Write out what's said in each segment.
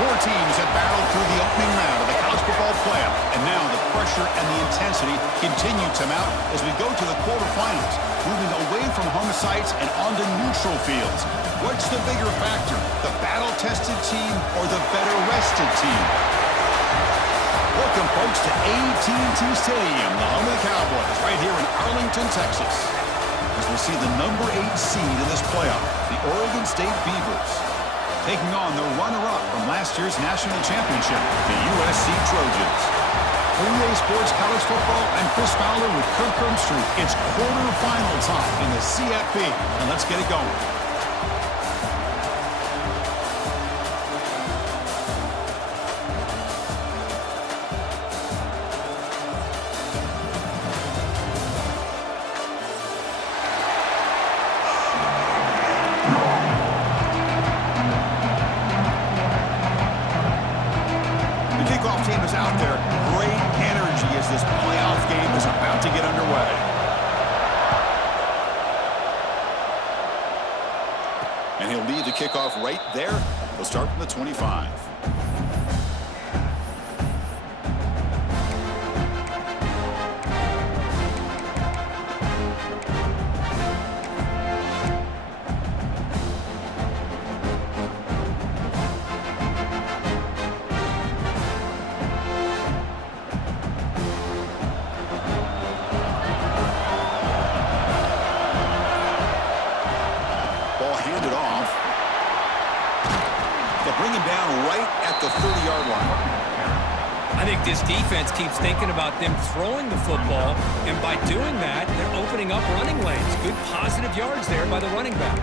Four teams have battled through the opening round of the college football playoff, and now the pressure and the intensity continue to mount as we go to the quarterfinals, moving away from home sites and onto neutral fields. What's the bigger factor, the battle-tested team or the better-rested team? Welcome, folks, to AT&T Stadium, the home of the Cowboys, right here in Arlington, Texas, as we see the number 8 seed in this playoff, the Oregon State Beavers, taking on the runner-up from last year's national championship, the USC Trojans. For EA Sports College Football, I'm Chris Fowler with Kirk Herbstreit. It's quarterfinal time in the CFP, and let's get it going. Team is out there. Great energy as this playoff game is about to get underway. And he'll lead the kickoff right there. He'll start from the 25. Handed off. They'll bring him down right at the 30-yard line. I think this defense keeps thinking about them throwing the football, and by doing that, they're opening up running lanes. Good positive yards there by the running back.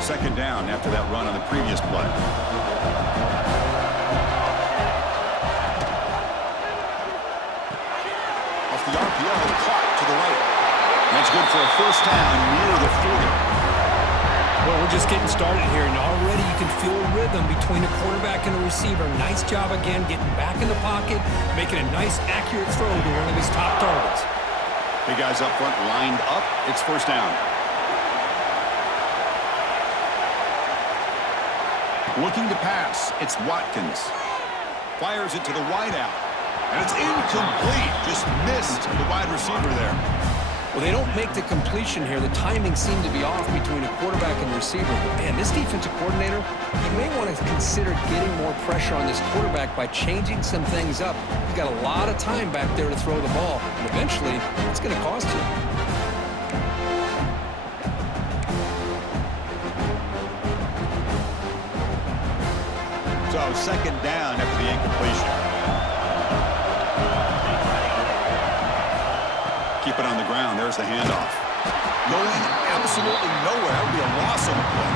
Second down after that run on the previous play. Off the RPO, caught to the right. That's good for a first down near the 40. Well, we're just getting started here, and already you can feel a rhythm between a quarterback and a receiver. Nice job again getting back in the pocket, making a nice, accurate throw to one of his top targets. Big guys up front lined up. It's first down. Looking to pass, it's Watkins. Fires it to the wideout. And it's incomplete. Just missed the wide receiver there. Well, they don't make the completion here. The timing seemed to be off between a quarterback and receiver. But, man, this defensive coordinator, he may want to consider getting more pressure on this quarterback by changing some things up. He's got a lot of time back there to throw the ball. And eventually, it's going to cost you. So second down after the incompletion. Keep it on the ground. There's the handoff. Going absolutely nowhere. That would be a loss on the play.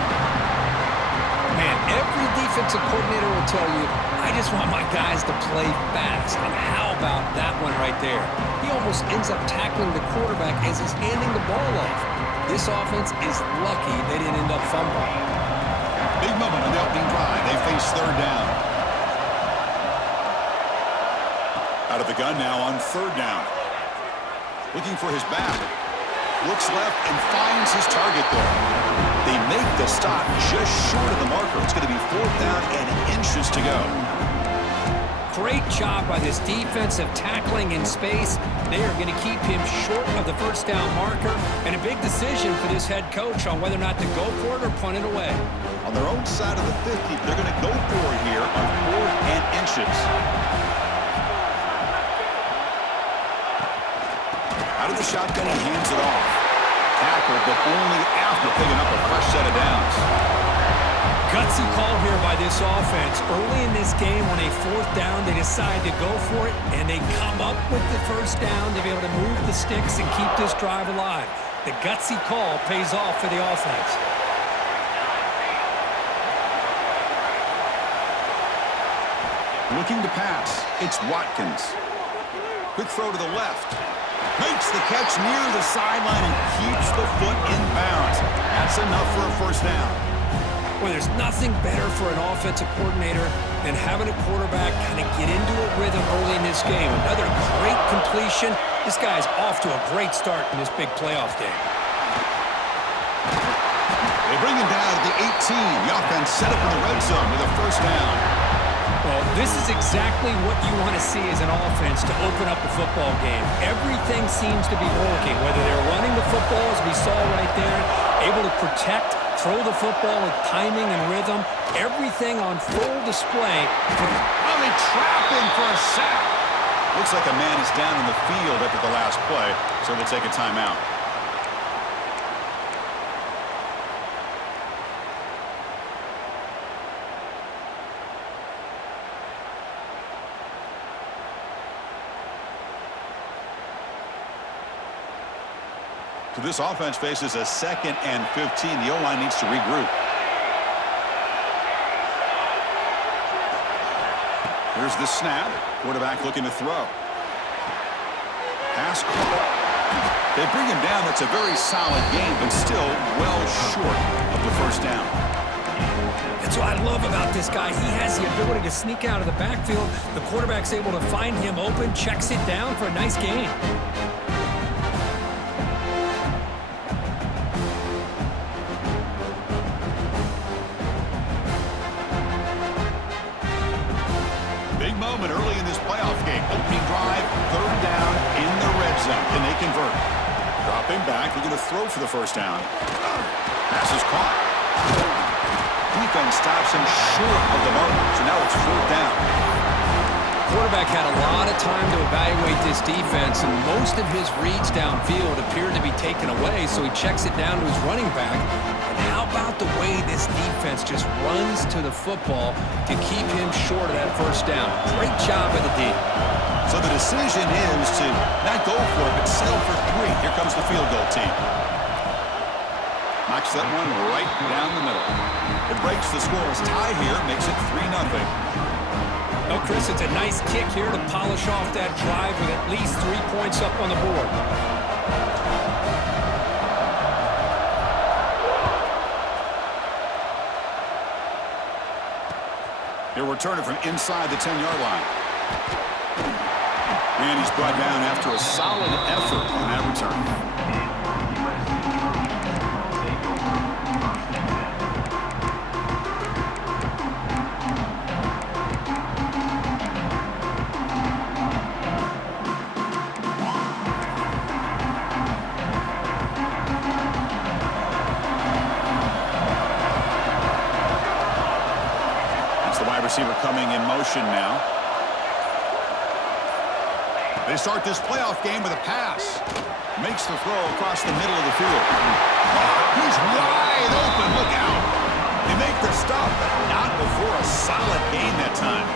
Man, every defensive coordinator will tell you, I just want my guys to play fast. And how about that one right there? He almost ends up tackling the quarterback as he's handing the ball off. This offense is lucky they didn't end up fumbling. Big moment on the opening drive. They face third down. Out of the gun now on third down. Looking for his back. Looks left and finds his target there. They make the stop just short of the marker. It's going to be fourth down and inches to go. Great job by this defensive tackling in space. They are going to keep him short of the first down marker, and a big decision for this head coach on whether or not to go for it or punt it away. On their own side of the 50, they're going to go for it here on fourth and inches. Out of the shotgun, he hands it off. Tackle, but only after picking up a fresh set of downs. Gutsy call here by this offense. Early in this game, on a fourth down, they decide to go for it, and they come up with the first down to be able to move the sticks and keep this drive alive. The gutsy call pays off for the offense. Looking to pass, it's Watkins. Quick throw to the left. Makes the catch near the sideline and keeps the foot in bounds. That's enough for a first down. Well, there's nothing better for an offensive coordinator than having a quarterback kind of get into a rhythm early in this game. Another great completion. This guy's off to a great start in this big playoff game. They bring him down to the 18. The offense set up in the red zone with a first down. Well, this is exactly what you want to see as an offense to open up a football game. Everything seems to be working, whether they're running the football, as we saw right there, able to protect, throw the football with timing and rhythm, everything on full display. Oh, they trap him for a sack. Looks like a man is down in the field after the last play, so we'll take a timeout. So this offense faces a 2nd and 15. The O-line needs to regroup. Here's the snap. Quarterback looking to throw. Pass caught. They bring him down. That's a very solid game, but still well short of the first down. That's what I love about this guy. He has the ability to sneak out of the backfield. The quarterback's able to find him open, checks it down for a nice gain. Big moment early in this playoff game. Opening drive, 3rd down in the red zone. Can they convert? Dropping back, looking to throw for the first down. Pass is caught. Defense stops him short of the mark, so now it's 4th down. Quarterback had a lot of time to evaluate this defense, and most of his reads downfield appeared to be taken away, so he checks it down to his running back. And how about the way this defense just runs to the football to keep him short of that first down? Great job by the D. So the decision is to not go for it, but settle for 3. Here comes the field goal team. Knocks that one right down the middle. It breaks the scoreless tie here, makes it 3-0. Oh, Chris, it's a nice kick here to polish off that drive with at least 3 points up on the board. He'll return it from inside the 10-yard line. And he's brought down after a solid effort on that return. Receiver coming in motion now. They start this playoff game with a pass. Makes the throw across the middle of the field. He's wide open. Look out. They make the stop, but not before a solid gain that time.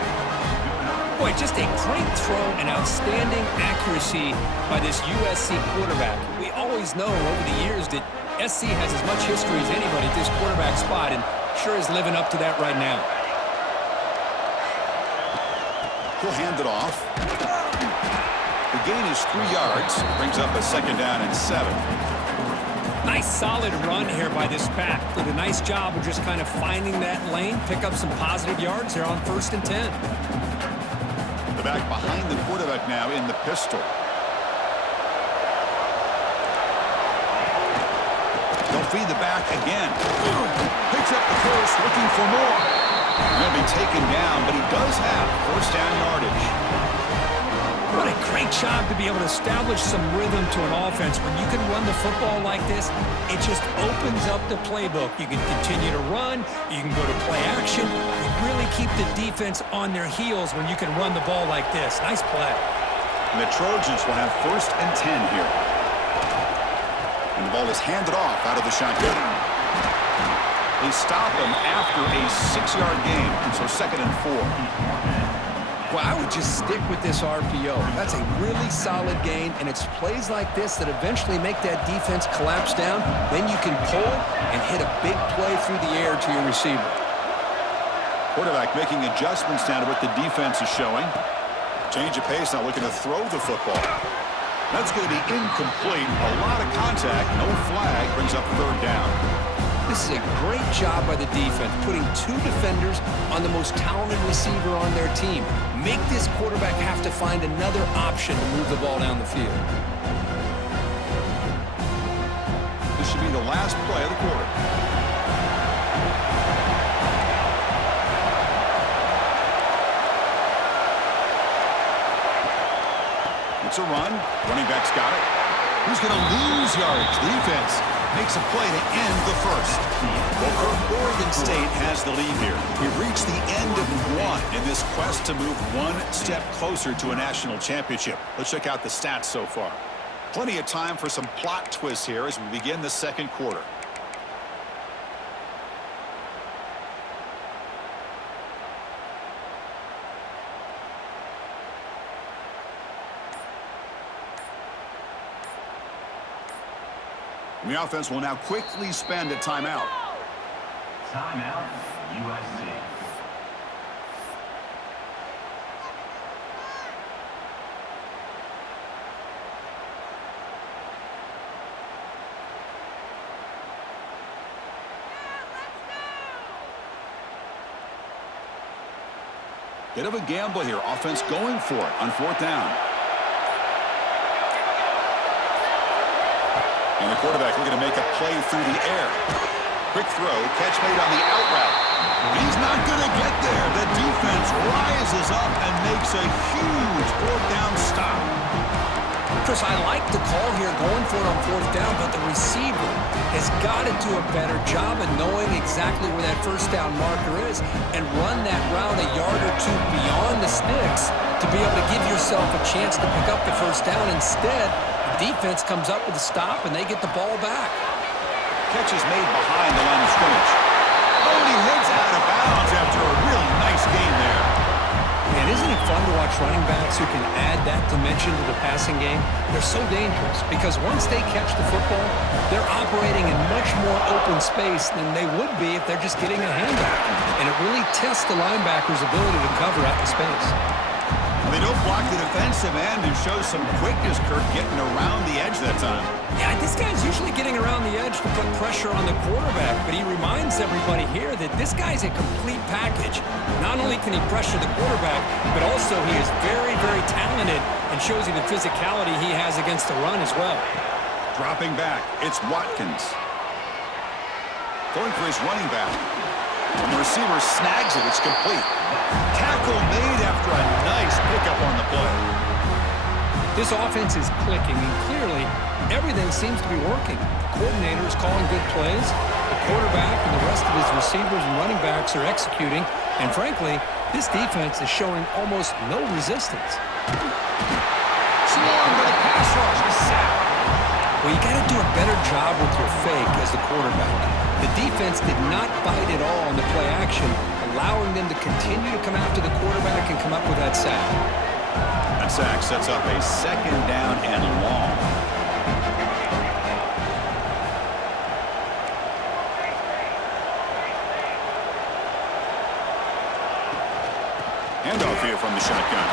Boy, just a great throw and outstanding accuracy by this USC quarterback. We always know over the years that SC has as much history as anybody at this quarterback spot, and sure is living up to that right now. He'll hand it off. The gain is 3 yards. Brings up a 2nd down and 7. Nice solid run here by this back. Did a nice job of just kind of finding that lane, pick up some positive yards here on 1st and 10. The back behind the quarterback now in the pistol. They'll feed the back again. Picks up the first, looking for more. Going to be taken down, but he does have 1st down yardage. What a great job to be able to establish some rhythm to an offense. When you can run the football like this, it just opens up the playbook. You can continue to run. You can go to play action. You really keep the defense on their heels when you can run the ball like this. Nice play. And the Trojans will have 1st and 10 here. And the ball is handed off out of the shotgun. They stop him after a 6-yard gain, so 2nd and 4. Well, I would just stick with this RPO. That's a really solid gain, and it's plays like this that eventually make that defense collapse down. Then you can pull and hit a big play through the air to your receiver. Quarterback making adjustments down to what the defense is showing. Change of pace, now looking to throw the football. That's going to be incomplete. A lot of contact, no flag, brings up 3rd down. This is a great job by the defense, putting two defenders on the most talented receiver on their team. Make this quarterback have to find another option to move the ball down the field. This should be the last play of the quarter. It's a run. Running back's got it. Who's going to lose yardage? The defense makes a play to end the first. Well, Oregon State has the lead here. We've reached the end of one in this quest to move one step closer to a national championship. Let's check out the stats so far. Plenty of time for some plot twists here as we begin the second quarter. And the offense will now quickly spend a timeout. Timeout, USC. Bit of a gamble here. Offense going for it on fourth down. And the quarterback looking to make a play through the air. Quick throw, catch made on the out route. He's not going to get there. The defense rises up and makes a huge fourth down stop. Chris, I like the call here going for it on fourth down, but the receiver has got to do a better job of knowing exactly where that first down marker is and run that route a yard or two beyond the sticks to be able to give yourself a chance to pick up the first down. Instead, the defense comes up with a stop and they get the ball back. Catch is made behind the line of scrimmage. Oh, and he heads out of bounds after a really nice game there. Man, isn't it fun to watch running backs who can add that dimension to the passing game? They're so dangerous because once they catch the football, they're operating in much more open space than they would be if they're just getting a handoff. And it really tests the linebacker's ability to cover out in space. They don't block the defensive end and show some quickness, Kirk, getting around the edge that time. Yeah, this guy's usually getting around the edge to put pressure on the quarterback, but he reminds everybody here that this guy's a complete package. Not only can he pressure the quarterback, but also he is very, very talented and shows you the physicality he has against the run as well. Dropping back, it's Watkins. Going for his running back. And the receiver snags it. It's complete. Tackle made after a nice pickup on the play. This offense is clicking, and clearly everything seems to be working. The coordinator is calling good plays. The quarterback and the rest of his receivers and running backs are executing. And frankly, this defense is showing almost no resistance. Swarmed by the pass rush. He's sacked. Well, you got to do a better job with your fake as the quarterback. The defense did not bite at all on the play action, allowing them to continue to come after the quarterback and come up with that sack. That sack sets up a second down and long. Handoff here from the shotgun.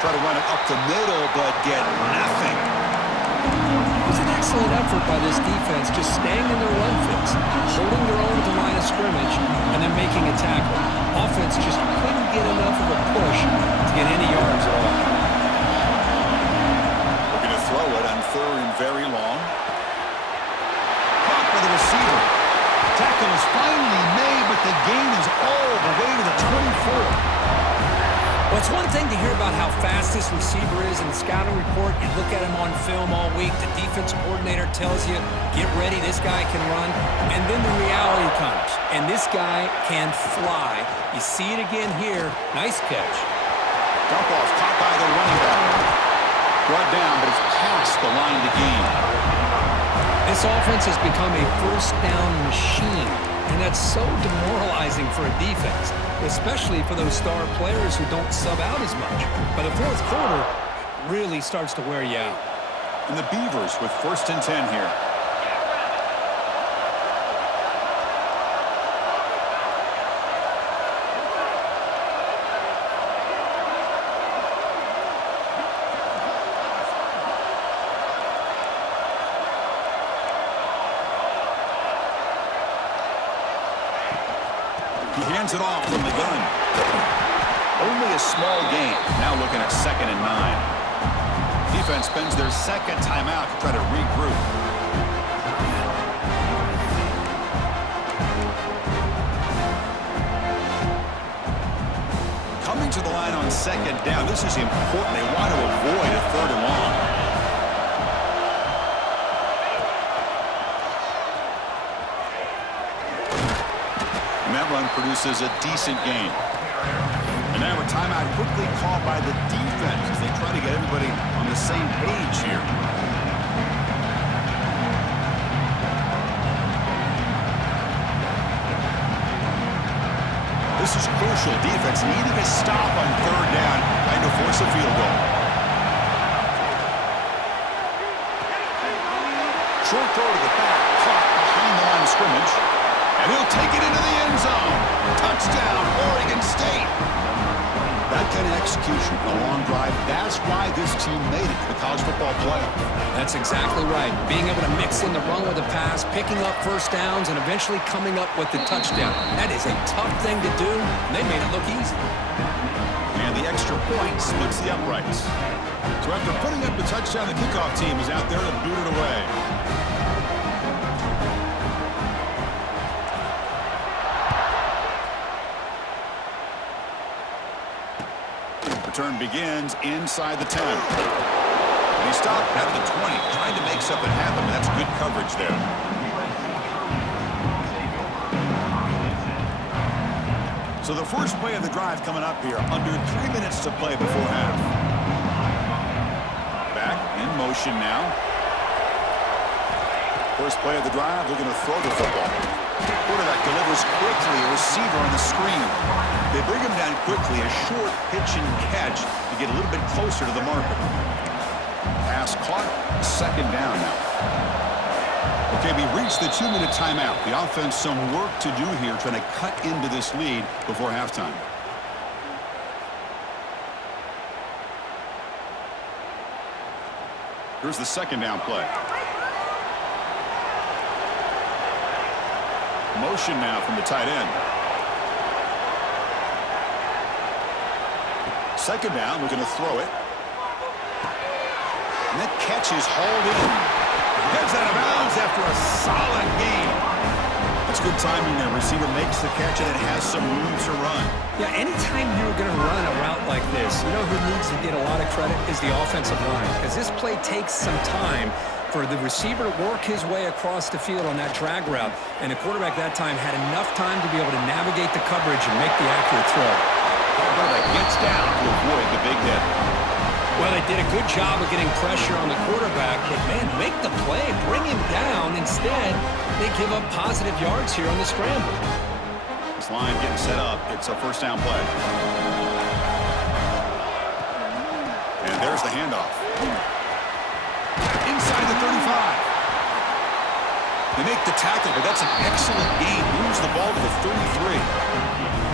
Try to run it up the middle, but get nothing. It was an excellent effort by this defense, just staying in their run fits, holding their own at the line of scrimmage, and then making a tackle. Offense just couldn't get enough of a push to get any yards at all. Looking to throw it on third and very long. Caught by the receiver. Tackle is finally made, but the gain is all the way to the 24. Well, it's one thing to hear about how fast this receiver is in the scouting report. You look at him on film all week. The defense coordinator tells you, get ready, this guy can run. And then the reality comes, and this guy can fly. You see it again here. Nice catch. Dump off caught by the running back. Brought down, but it's past the line to gain. This offense has become a first down machine, and that's so demoralizing for a defense, especially for those star players who don't sub out as much. By the fourth quarter, it really starts to wear you out. And the Beavers with 1st and 10 here. He hands it off from the gun. Only a small gain. Now looking at 2nd and 9. Defense spends their second timeout to try to regroup. Coming to the line on 2nd down. This is important. They want to avoid a 3rd and long. And that run produces a decent gain. And now a timeout quickly called by the defense as they try to get everybody on the same page here. This is crucial. Defense needing a stop on 3rd down, trying to force a field goal. Short throw to the back, caught behind the line of scrimmage. And he'll take it into the end zone. Touchdown, Oregon State. That kind of execution on a long drive, that's why this team made it to the college football playoff. That's exactly right. Being able to mix in the run with the pass, picking up first downs, and eventually coming up with the touchdown. That is a tough thing to do. They made it look easy. And the extra point splits the uprights. So after putting up the touchdown, the kickoff team is out there to boot it away. Return begins inside the 10. And he stopped at the 20, trying to make something happen, but that's good coverage there. So the first play of the drive coming up here, under 3 minutes to play before half. Back in motion now. First play of the drive, looking to throw the football. Quarterback delivers quickly, a receiver on the screen. They bring him down quickly, a short pitch and catch to get a little bit closer to the marker. Pass caught, 2nd down now. Okay, we reached the 2-minute timeout. The offense some work to do here, trying to cut into this lead before halftime. Here's the 2nd down play. Motion now from the tight end. 2nd down, looking to throw it. And that catch is hauled in. Heads out of bounds after a solid gain. That's good timing there. Receiver makes the catch and it has some room to run. Yeah, anytime you're going to run a route like this, you know who needs to get a lot of credit is the offensive line. Because this play takes some time for the receiver to work his way across the field on that drag route. And the quarterback that time had enough time to be able to navigate the coverage and make the accurate throw. Quarterback gets down to avoid the big hit. Well, they did a good job of getting pressure on the quarterback, but, man, make the play, bring him down. Instead, they give up positive yards here on the scramble. This line getting set up. It's a 1st down play. And there's the handoff. Inside the 35. They make the tackle, but that's an excellent gain. Moves the ball to the 33.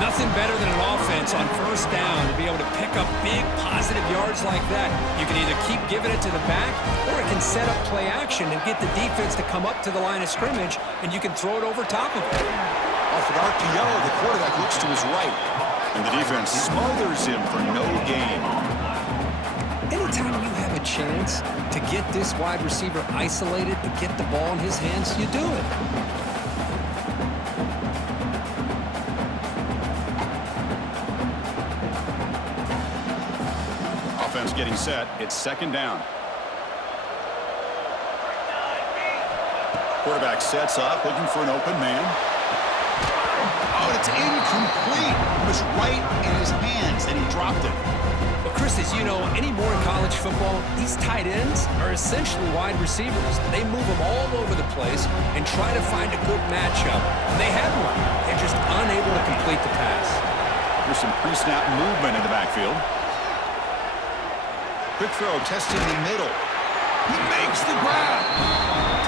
Nothing better than an offense on 1st down to be able to pick up big positive yards like that. You can either keep giving it to the back, or it can set up play action and get the defense to come up to the line of scrimmage, and you can throw it over top of it. Off an RPO, the quarterback looks to his right, and the defense smothers him for no gain. Anytime you have a chance to get this wide receiver isolated, to get the ball in his hands, you do it. Offense getting set. It's 2nd down. Quarterback sets up, looking for an open man. Oh, it's incomplete. It was right in his hands, and he dropped it. Well, Chris, as you know, anymore in college football, these tight ends are essentially wide receivers. They move them all over the place and try to find a good matchup. They had one. They're just unable to complete the pass. There's some pre-snap movement in the backfield. Quick throw, testing the middle. He makes the grab.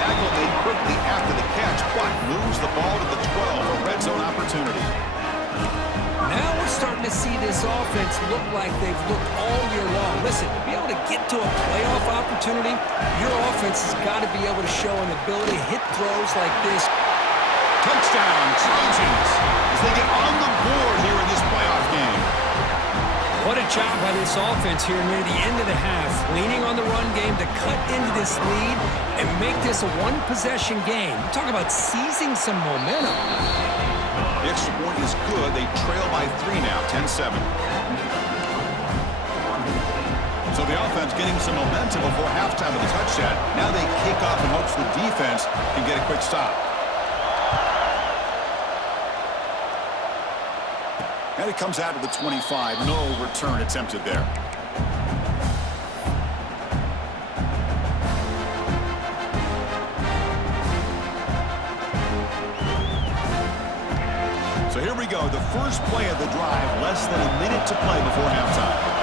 Tackle made quickly after the catch, but moves the ball to the 12, a red zone opportunity. Now we're starting to see this offense look like they've looked all year long. Listen, to be able to get to a playoff opportunity, your offense has got to be able to show an ability to hit throws like this. Touchdown, Trojans, as they get on the What a job by this offense here near the end of the half, leaning on the run game to cut into this lead and make this a one-possession game. Talk about seizing some momentum. The extra point is good. They trail by 3 now, 10-7. So the offense getting some momentum before halftime with a touchdown. Now they kick off in hopes the defense can get a quick stop. And it comes out to the 25. No return attempted there. So here we go. The first play of the drive. Less than a minute to play before halftime.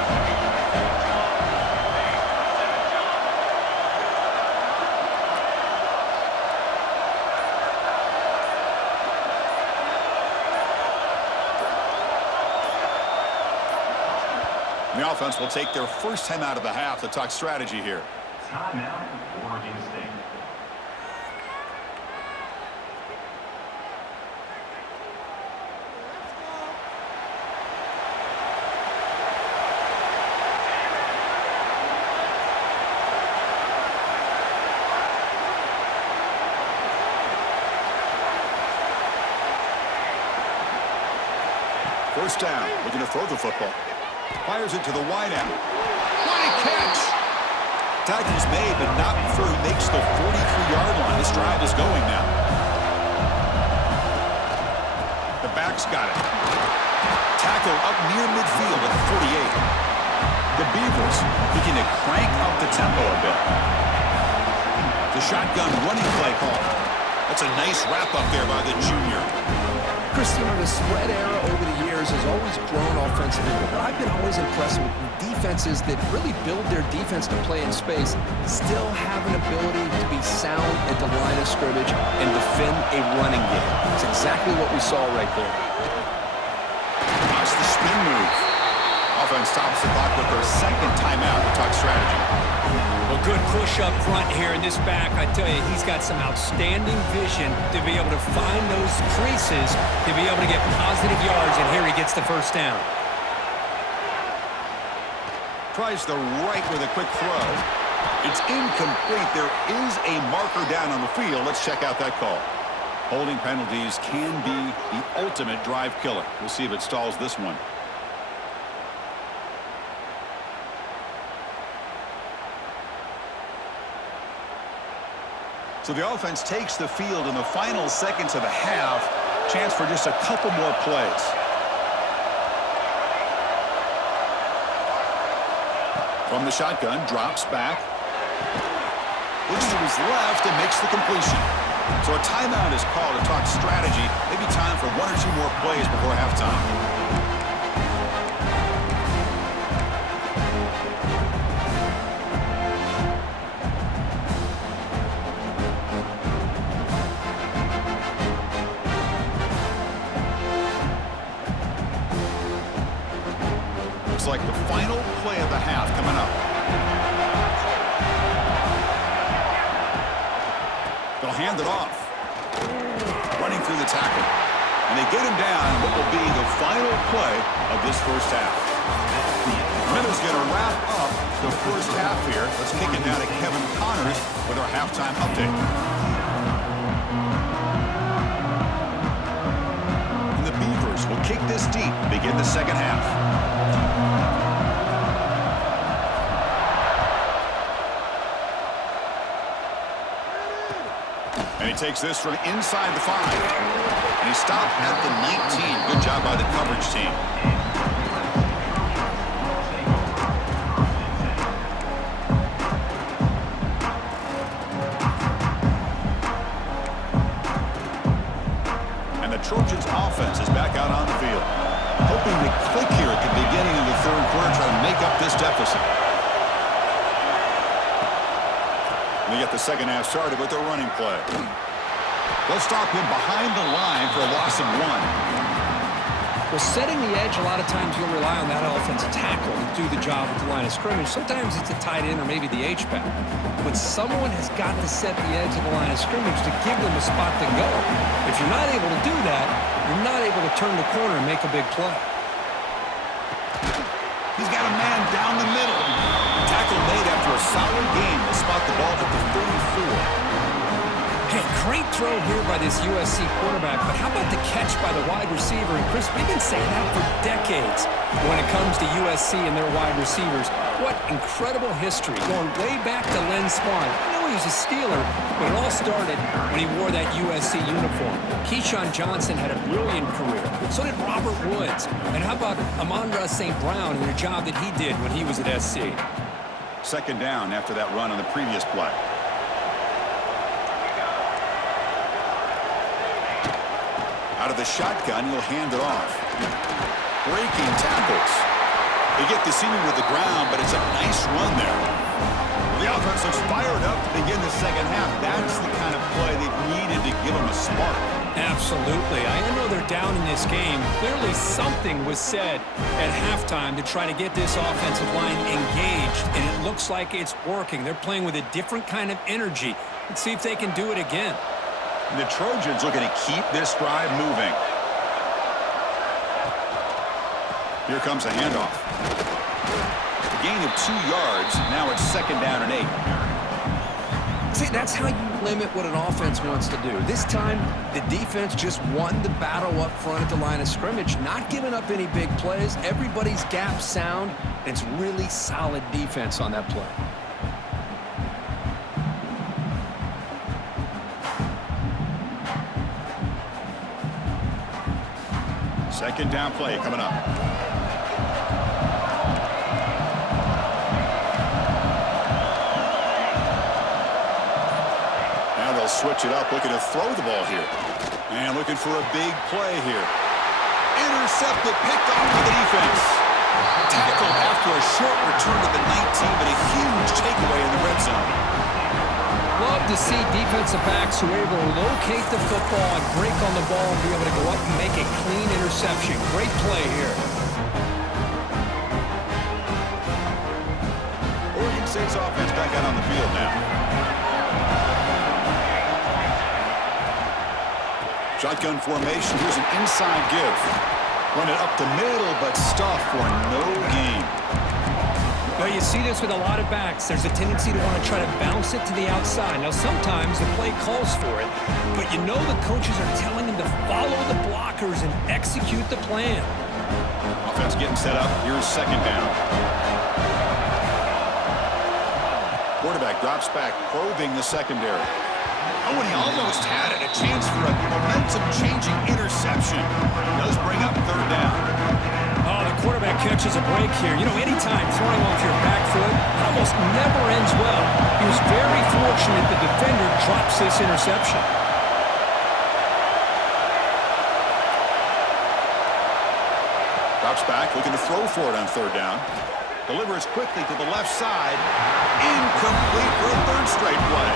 The offense will take their first time out of the half to talk strategy here. Timeout, Oregon State. First down, looking to throw the football. Fires it to the wide end. What a catch! Tackle's made, but not before he makes the 43-yard line. This drive is going now. The back's got it. Tackle up near midfield at the 48. The Beavers looking to crank up the tempo a bit. The shotgun running play call. That's a nice wrap-up there by the junior. Chris, you know, the spread era over the years has always grown offensively, but I've been always impressed with defenses that really build their defense to play in space, still have an ability to be sound at the line of scrimmage and defend a running game. It's exactly what we saw right there. Watch the spin move. Offense stops the clock with their second timeout to talk strategy. Well, good push up front here in this back. I tell you, he's got some outstanding vision to be able to find those creases, to be able to get positive yards, and here he gets the first down. Tries the right with a quick throw. It's incomplete. There is a marker down on the field. Let's check out that call. Holding penalties can be the ultimate drive killer. We'll see if it stalls this one. So the offense takes the field in the final seconds of the half. Chance for just a couple more plays. From the shotgun, drops back. Looks to his left and makes the completion. So a timeout is called to talk strategy. Maybe time for 1 or 2 more plays before halftime. Like the final play of the half coming up. They'll hand it off. Running through the tackle. And they get him down in what will be the final play of this first half. Minutes going to wrap up the first half here. Let's kick it now to Kevin Connors with our halftime update. And the Beavers will kick this deep to begin the second half. And he takes this from inside the 5. And he stopped at the 19. Good job by the coverage team. And the Trojans offense is back out on the field. Hoping to click here at the beginning of the third quarter, trying to make up this deficit. And they get the second half started with their running play. They'll stop him behind the line for a loss of 1. Well, setting the edge, a lot of times you'll rely on that offensive tackle to do the job at the line of scrimmage. Sometimes it's a tight end or maybe the H-back. But someone has got to set the edge of the line of scrimmage to give them a spot to go. If you're not able to do that, you're not able to turn the corner and make a big play. He's got a man down the middle. Tackle made after a solid gain. They'll spot the ball at the 44. Hey, great throw here by this USC quarterback, but how about the catch by the wide receiver? And Chris, we've been saying that for decades when it comes to USC and their wide receivers. What incredible history, going way back to Len Swan. I know he was a Steeler, but it all started when he wore that USC uniform. Keyshawn Johnson had a brilliant career. So did Robert Woods. And how about Amon-Ra St. Brown and the job that he did when he was at SC? Second down after that run on the previous play. Out of the shotgun, he'll hand it off. Breaking tackles. They get the senior to the ground, but it's a nice run there. The offense looks fired up to begin the second half. That's the kind of play they've needed to give them a spark. Absolutely. I know they're down in this game. Clearly something was said at halftime to try to get this offensive line engaged, and it looks like it's working. They're playing with a different kind of energy. Let's see if they can do it again. The Trojans looking to keep this drive moving. Here comes a handoff. A gain of 2 yards. Now it's second down and 8. See, that's how you limit what an offense wants to do. This time, the defense just won the battle up front at the line of scrimmage, not giving up any big plays. Everybody's gap sound. It's really solid defense on that play. Second down play coming up. Now they'll switch it up, looking to throw the ball here. And looking for a big play here. Intercepted, picked off by the defense. Tackled after a short return to the 19, but a huge takeaway in the red zone. Love to see defensive backs who are able to locate the football and break on the ball and be able to go up and make a clean interception. Great play here. Oregon State's offense back out on the field now. Shotgun formation. Here's an inside give. Run it up the middle, but stuff for no gain. Well, you see this with a lot of backs. There's a tendency to want to try to bounce it to the outside. Now, sometimes the play calls for it, but you know the coaches are telling them to follow the blockers and execute the plan. Offense getting set up. Here's second down. Quarterback drops back, probing the secondary. Oh, and he almost had it. A chance for a momentum-changing interception. Does bring up third down. Oh, the quarterback catches a break here. You know, anytime throwing off your back foot, it almost never ends well. He was very fortunate the defender drops this interception. Drops back, looking to throw for it on third down. Delivers quickly to the left side. Incomplete for a third straight play.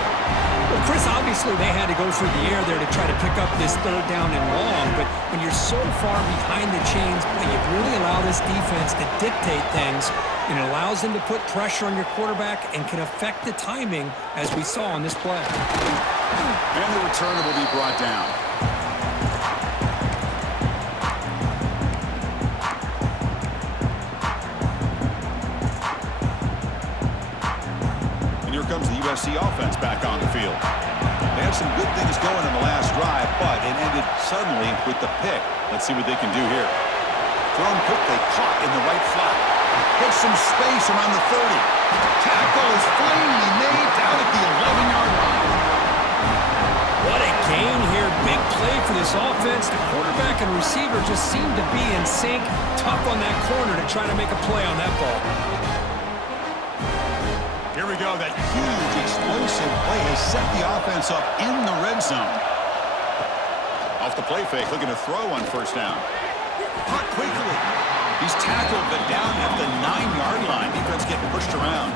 Well, Chris, obviously they had to go through the air there to try to pick up this third down and long, but when you're so far behind the chains, boy, you really allow this defense to dictate things, and it allows them to put pressure on your quarterback and can affect the timing, as we saw on this play. And the returner will be brought down. Here comes the USC offense back on the field. They had some good things going in the last drive, but it ended suddenly with the pick. Let's see what they can do here. Thrown quickly, caught in the right flat. Gets some space around the 30. Tackle is finally made down at the 11-yard line. What a gain here. Big play for this offense. The quarterback and receiver just seem to be in sync. Tough on that corner to try to make a play on that ball. Here we go. That huge explosive play has set the offense up in the red zone. Off the play fake, looking to throw on first down. Caught quickly. He's tackled, but down at the 9-yard line. Defense getting pushed around.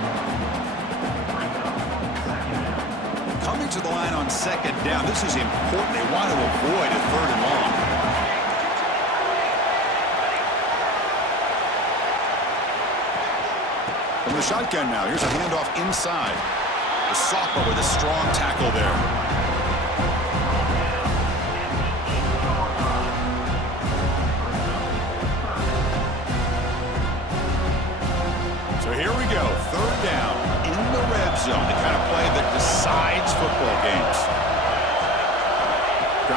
Coming to the line on second down. This is important. They want to avoid a third and long. From the shotgun now, here's a handoff inside. The sophomore with a strong tackle there.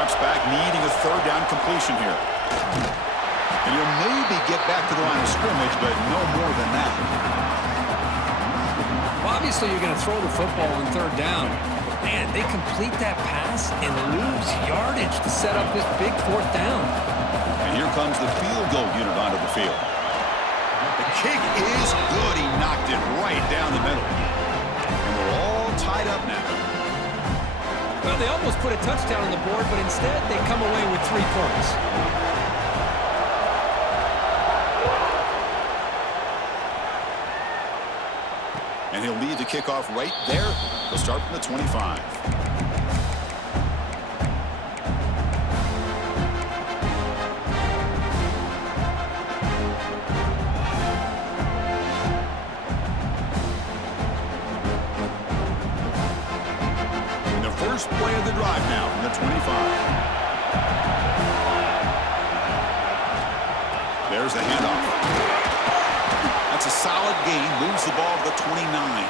Drops back, needing a third down completion here. And he'll maybe get back to the line of scrimmage, but no more than that. Well, obviously, you're going to throw the football on third down. But, man, they complete that pass and lose yardage to set up this big fourth down. And here comes the field goal unit onto the field. The kick is good. He knocked it right down the middle. And we're all tied up now. Well, they almost put a touchdown on the board, but instead they come away with 3 points. And he'll lead the kickoff right there. He'll start from the 25. And the first play of the drive now from the 25. There's the handoff. That's a solid gain. Moves the ball to the 29.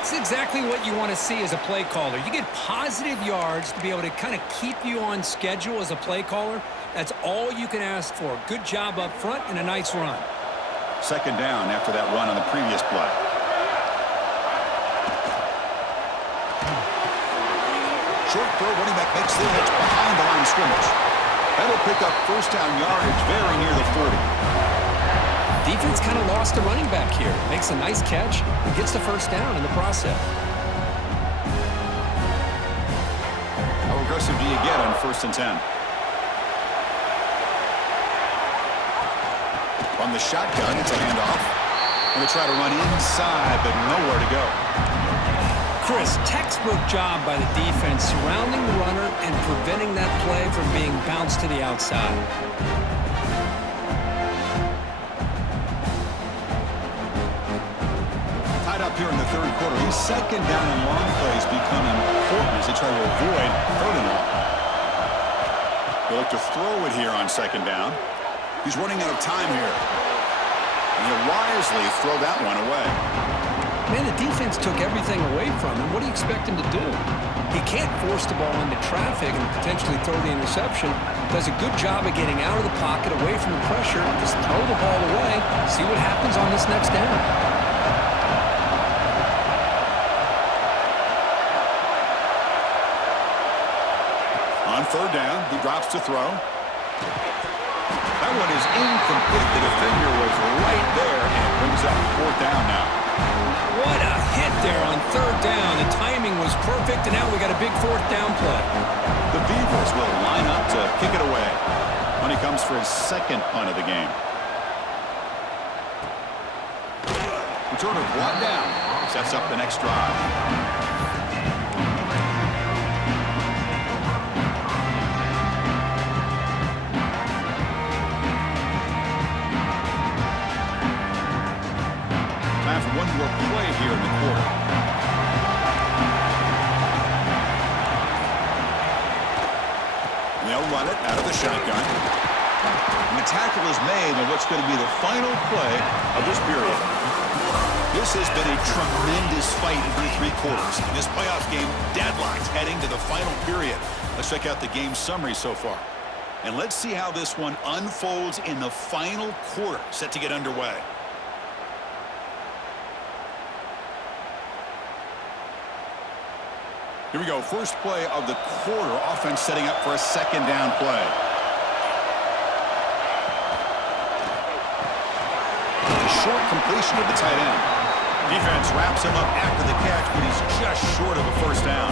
It's exactly what you want to see as a play caller. You get positive yards to be able to kind of keep you on schedule as a play caller. That's all you can ask for. Good job up front and a nice run. Second down after that run on the previous play. Short throw, running back makes the hit behind the line of scrimmage. That'll pick up first down yardage very near the 40. Defense kind of lost a running back here. Makes a nice catch and gets the first down in the process. How aggressive do you get on 1st and 10? From the shotgun, it's a handoff. And they try to run inside, but nowhere to go. Chris, textbook job by the defense surrounding the runner and preventing that play from being bounced to the outside. Up here in the third quarter, his second down and long plays become important as they try to avoid third and long. They look to throw it here on second down. He's running out of time here. And he'll wisely throw that one away. Man, the defense took everything away from him. What do you expect him to do? He can't force the ball into traffic and potentially throw the interception. Does a good job of getting out of the pocket, away from the pressure. Just throw the ball away. See what happens on this next down. On third down, he drops to throw. That one is incomplete. The defender was right there, and it brings up fourth down now. What a hit there on third down. The timing was perfect, and now we got a big fourth down play. The Beavers will line up to kick it away when he comes for his second punt of the game. Returner brought down. Sets up the next drive. One more play here in the quarter. And they'll run it out of the shotgun. And the tackle is made on what's going to be the final play of this period. This has been a tremendous fight through 3 quarters. In this playoff game, deadlocked heading to the final period. Let's check out the game summary so far. And let's see how this one unfolds in the final quarter, set to get underway. Here we go. First play of the quarter. Offense setting up for a second down play. A short completion of the tight end. Defense wraps him up after the catch, but he's just short of a first down.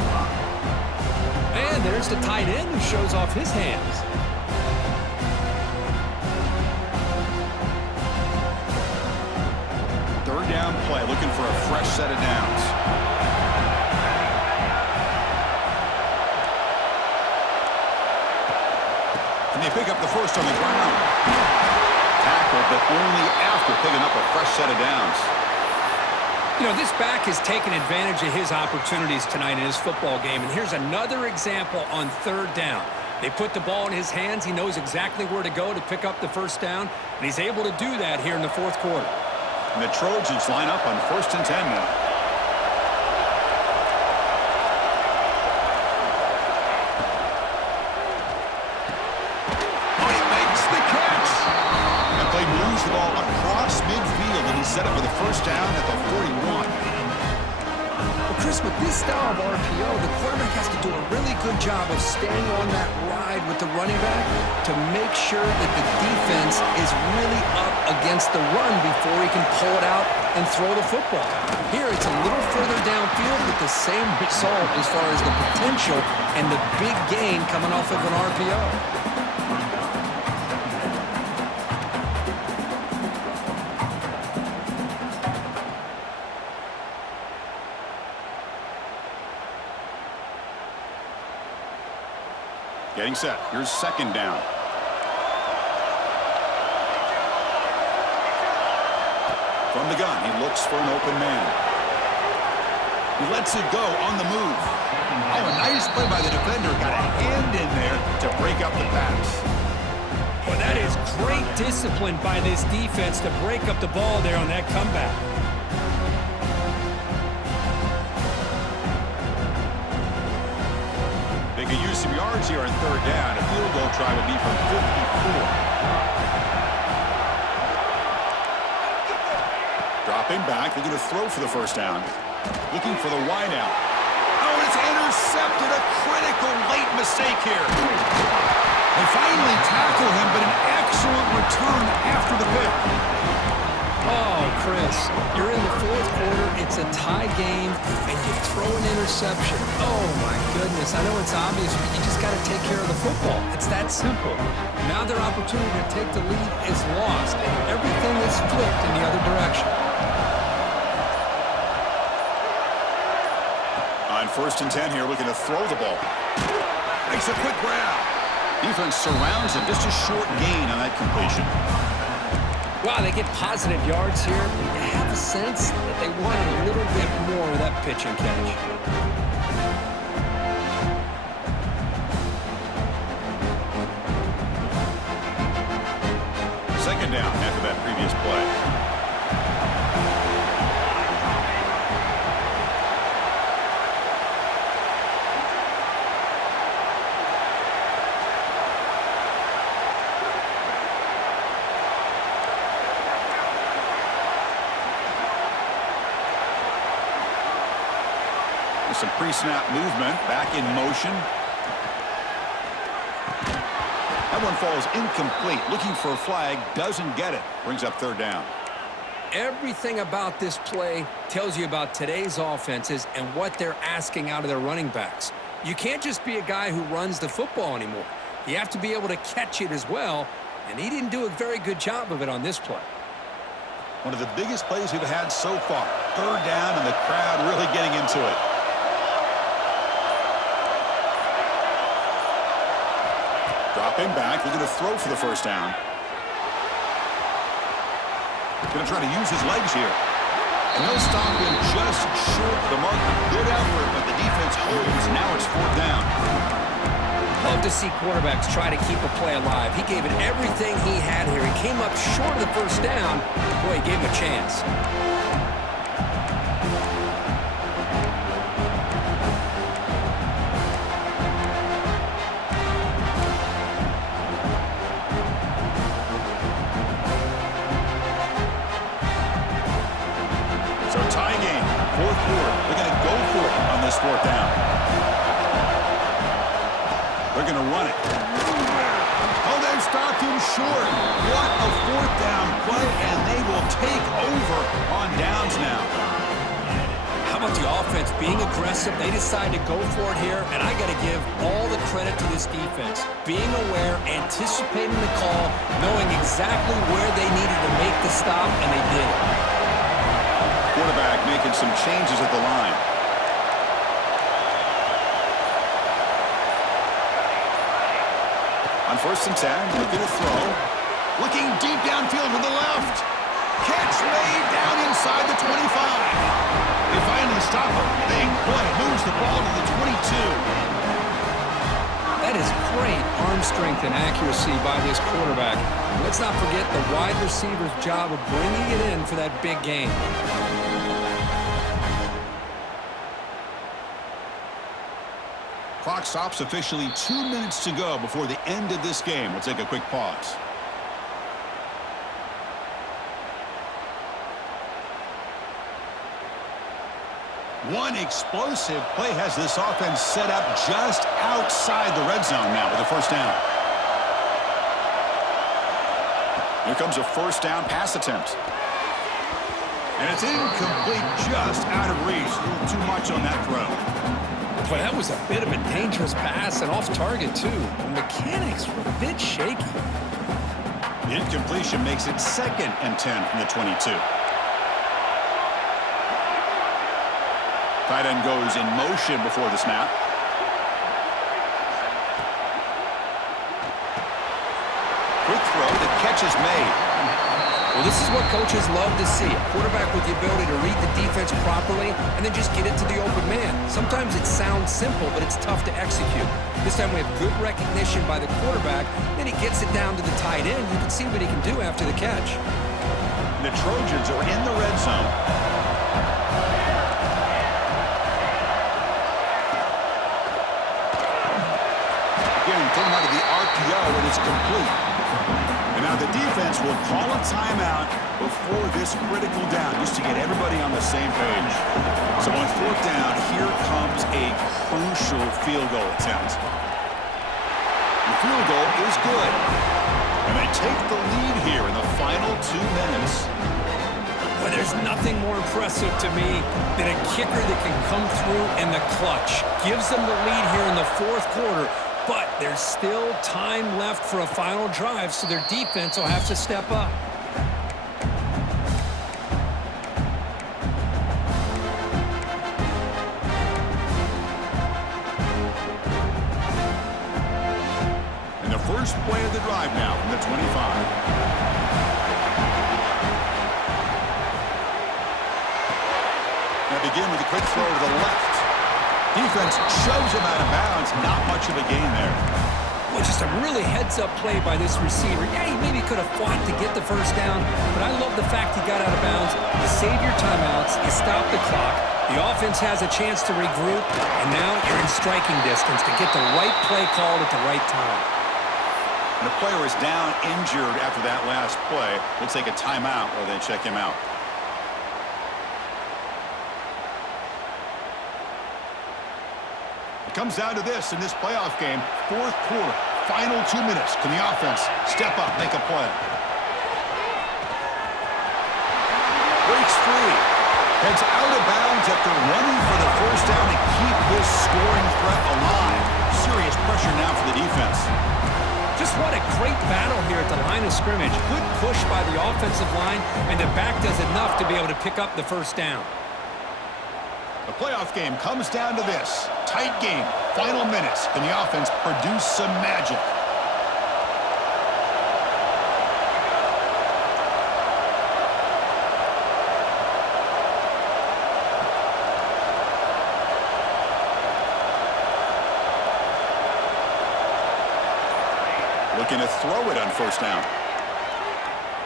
And there's the tight end who shows off his hands. Third down play, looking for a fresh set of downs. And they pick up the first on the ground. Tackle, but only after picking up a fresh set of downs. You know, this back has taken advantage of his opportunities tonight in his football game. And here's another example on third down. They put the ball in his hands. He knows exactly where to go to pick up the first down. And he's able to do that here in the fourth quarter. And the Trojans line up on 1st and 10 now. set up with a first down at the 41. Well, Chris, with this style of RPO, the quarterback has to do a really good job of staying on that ride with the running back to make sure that the defense is really up against the run before he can pull it out and throw the football. Here, it's a little further downfield with the same result as far as the potential and the big gain coming off of an RPO. Getting set. Here's second down. From the gun, he looks for an open man. He lets it go on the move. Oh, a nice play by the defender. Got a hand in there to break up the pass. Well, that is great discipline by this defense to break up the ball there on that comeback. They could use some yards here on third down. A field goal try would be from 54. Dropping back, looking to throw for the first down. Looking for the wide out. Oh, it's intercepted. A critical late mistake here. They finally tackle him, but an excellent return after the pick. Oh, Chris, you're in the fourth quarter, it's a tie game, and you throw an interception. Oh, my goodness. I know it's obvious, but you just got to take care of the football. It's that simple. Now their opportunity to take the lead is lost, and everything is flipped in the other direction. On 1st and 10 here, looking to throw the ball. Makes a quick grab. Defense surrounds him, just a short gain on that completion. Wow, they get positive yards here, but you have a sense that they want a little bit more of that pitch and catch. Second down after that previous play. Some pre-snap movement, back in motion. That one falls incomplete. Looking for a flag, doesn't get it. Brings up third down. Everything about this play tells you about today's offenses and what they're asking out of their running backs. You can't just be a guy who runs the football anymore. You have to be able to catch it as well, and he didn't do a very good job of it on this play. One of the biggest plays we've had so far. Third down, and the crowd really getting into it. Dropping back, looking to throw for the first down. Going to try to use his legs here. And they'll stop him just short of the marker. Good effort, but the defense holds. Now it's fourth down. Love to see quarterbacks try to keep a play alive. He gave it everything he had here. He came up short of the first down. Boy, he gave him a chance. Fourth down. They're going to run it. Oh, they've stopped him short. What a fourth down play, and they will take over on downs now. How about the offense being aggressive? They decide to go for it here, and I got to give all the credit to this defense. Being aware, anticipating the call, knowing exactly where they needed to make the stop, and they did it. Quarterback making some changes at the line. On 1st and 10, looking to throw. Looking deep downfield to the left. Catch made down inside the 25. They finally stop him. Big play. Moves the ball to the 22. That is great arm strength and accuracy by this quarterback. Let's not forget the wide receiver's job of bringing it in for that big game. Clock stops officially 2 minutes to go before the end of this game. We'll take a quick pause. One explosive play has this offense set up just outside the red zone now with a first down. Here comes a first down pass attempt. And it's incomplete, just out of reach. A little too much on that throw. Boy, that was a bit of a dangerous pass and off target, too. The mechanics were a bit shaky. The incompletion makes it 2nd and 10 from the 22. Tight end goes in motion before the snap. Quick throw, the catch is made. Well, this is what coaches love to see. A quarterback with the ability to read the defense properly and then just get it to the open man. Sometimes it sounds simple, but it's tough to execute. This time we have good recognition by the quarterback. Then he gets it down to the tight end. You can see what he can do after the catch. The Trojans are in the red zone. Again, thrown out of the RPO, and it's complete. And now the defense will call a timeout before this critical down, just to get everybody on the same page. So on 4th down, here comes a crucial field goal attempt. The field goal is good. And they take the lead here in the final 2 minutes. Well, there's nothing more impressive to me than a kicker that can come through in the clutch. Gives them the lead here in the 4th quarter. But there's still time left for a final drive, so their defense will have to step up. And the first play of the drive now from the 25. Now begin with a quick throw to the left. Defense shoves him out of bounds. Not much of a gain there. Well, just a really heads-up play by this receiver. Yeah, he maybe could have fought to get the first down, but I love the fact he got out of bounds. You save your timeouts, you stop the clock, the offense has a chance to regroup, and now you're in striking distance to get the right play called at the right time. And the player is down injured after that last play. We'll take a timeout while they check him out. It comes down to this in this playoff game. 4th quarter, final 2 minutes. Can the offense step up, make a play? Breaks free. Heads out of bounds after running for the first down to keep this scoring threat alive. Serious pressure now for the defense. Just what a great battle here at the line of scrimmage. Good push by the offensive line, and the back does enough to be able to pick up the first down. The playoff game comes down to this. Tight game, final minutes. Can the offense produce some magic? Looking to throw it on first down.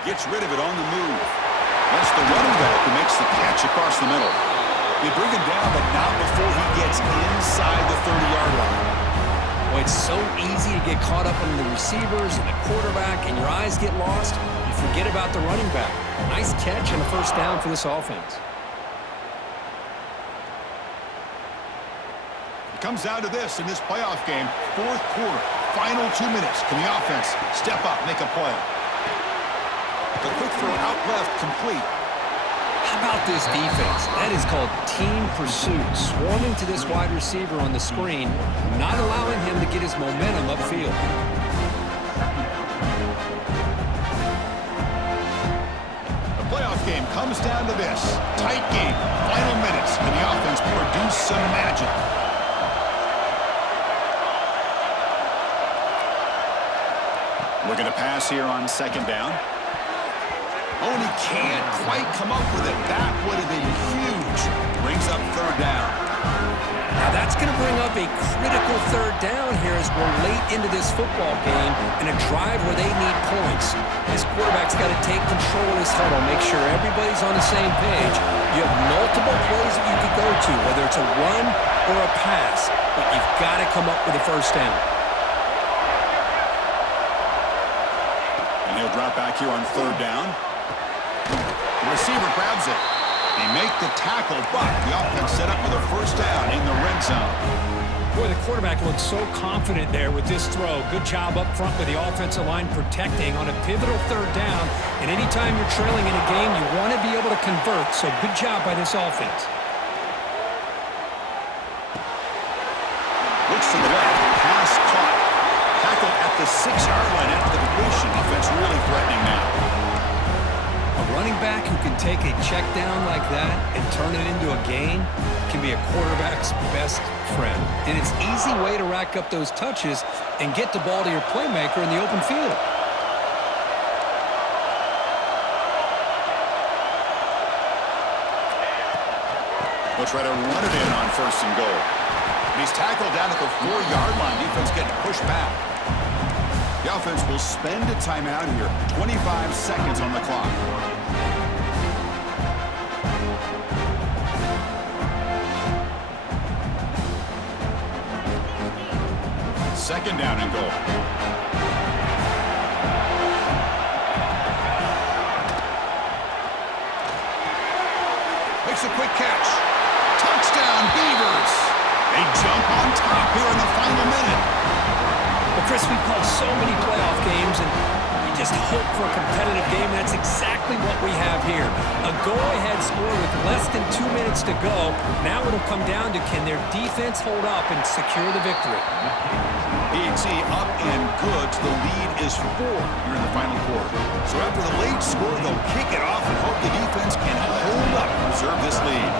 Gets rid of it on the move. That's the running back who makes the catch across the middle. They bring him down, but not before he gets inside the 30-yard line. Well, it's so easy to get caught up in the receivers and the quarterback, and your eyes get lost. You forget about the running back. Nice catch and a first down for this offense. It comes down to this in this playoff game. 4th quarter, final 2 minutes. Can the offense step up, make a play? The quick throw out left, complete. How about this defense? That is called team pursuit. Swarming to this wide receiver on the screen, not allowing him to get his momentum upfield. The playoff game comes down to this. Tight game, final minutes. Can the offense produce some magic? Looking to pass here on 2nd down. Oh, and he can't quite come up with it. That would have been huge. Brings up 3rd down. Now that's going to bring up a critical 3rd down here as we're late into this football game in a drive where they need points. This quarterback's got to take control of this huddle, make sure everybody's on the same page. You have multiple plays that you could go to, whether it's a run or a pass, but you've got to come up with a first down. And he'll drop back here on 3rd down. The receiver grabs it. They make the tackle, but the offense set up with a first down in the red zone. Boy, the quarterback looks so confident there with this throw. Good job up front with the offensive line protecting on a pivotal third down. And anytime you're trailing in a game, you want to be able to convert. So good job by this offense. Looks to the left, pass caught. Tackle at the 6-yard line after the completion. Offense really threatening now. A running back who can take a check down like that and turn it into a gain can be a quarterback's best friend. And it's an easy way to rack up those touches and get the ball to your playmaker in the open field. They'll try to run it in on first and goal. And he's tackled down at the 4-yard line. Defense getting pushed back. The offense will spend a timeout here. 25 seconds on the clock. Second down and goal. Makes a quick catch. Touchdown, Beavers. They jump on top here in the final minute. Well, Chris, we've called so many playoff games, and we just hope for a competitive game. That's exactly what we have here. A go-ahead score with less than 2 minutes to go. Now it'll come down to can their defense hold up and secure the victory. PAT up and good. The lead is 4 here in the final quarter. So after the late score, they'll kick it off and hope the defense can hold up and preserve this lead.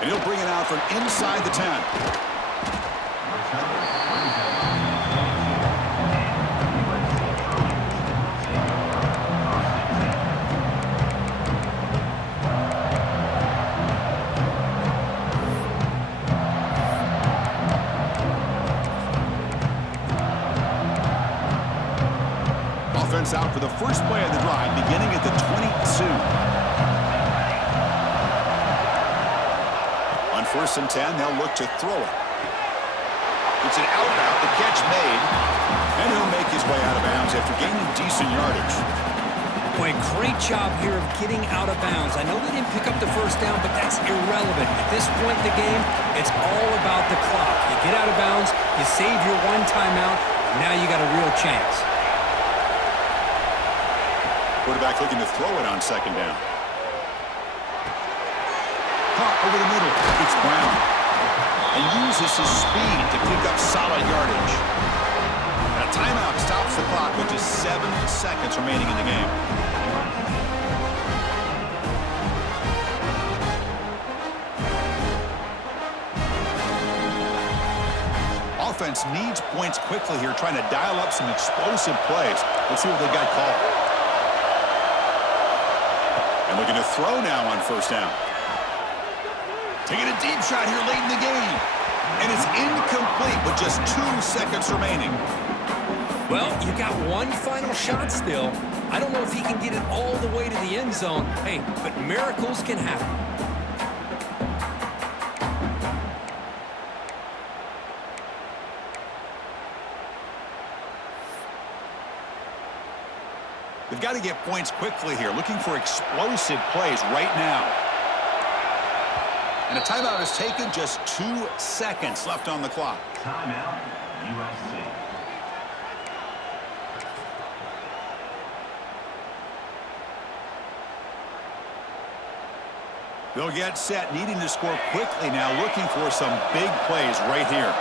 And he'll bring it out from inside the 10. Offense out for the first play of the drive, beginning at the 22. On first and 10, they'll look to throw it. It's an out route, the catch made, and he'll make his way out of bounds after gaining decent yardage. Boy, great job here of getting out of bounds. I know they didn't pick up the first down, but that's irrelevant. At this point in the game, it's all about the clock. You get out of bounds, you save your one timeout, and now you got a real chance. Quarterback looking to throw it on second down. Caught over the middle. It's Brown. And uses his speed to pick up solid yardage. And a timeout stops the clock with just 7 seconds remaining in the game. Offense needs points quickly here, trying to dial up some explosive plays. Let's see what they got called. And looking to throw now on first down. Taking a deep shot here late in the game. And it's incomplete with just 2 seconds remaining. Well, you got one final shot still. I don't know if he can get it all the way to the end zone. Hey, but miracles can happen. They've got to get points quickly here, looking for explosive plays right now. And a timeout is taken, just 2 seconds left on the clock. Timeout, USC. They'll get set, needing to score quickly now, looking for some big plays right here.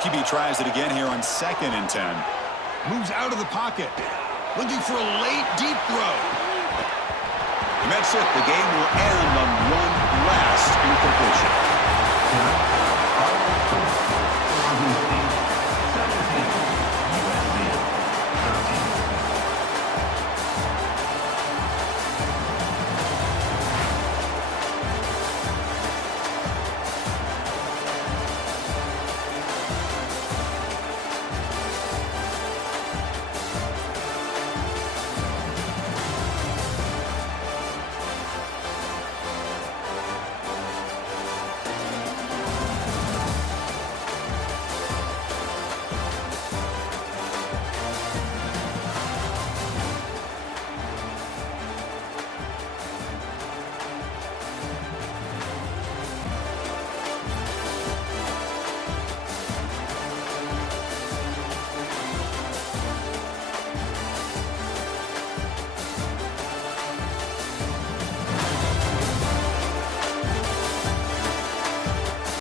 QB tries it again here on second and 10. Moves out of the pocket. Looking for a late, deep throw. And that's it. The game will end on one last incompletion.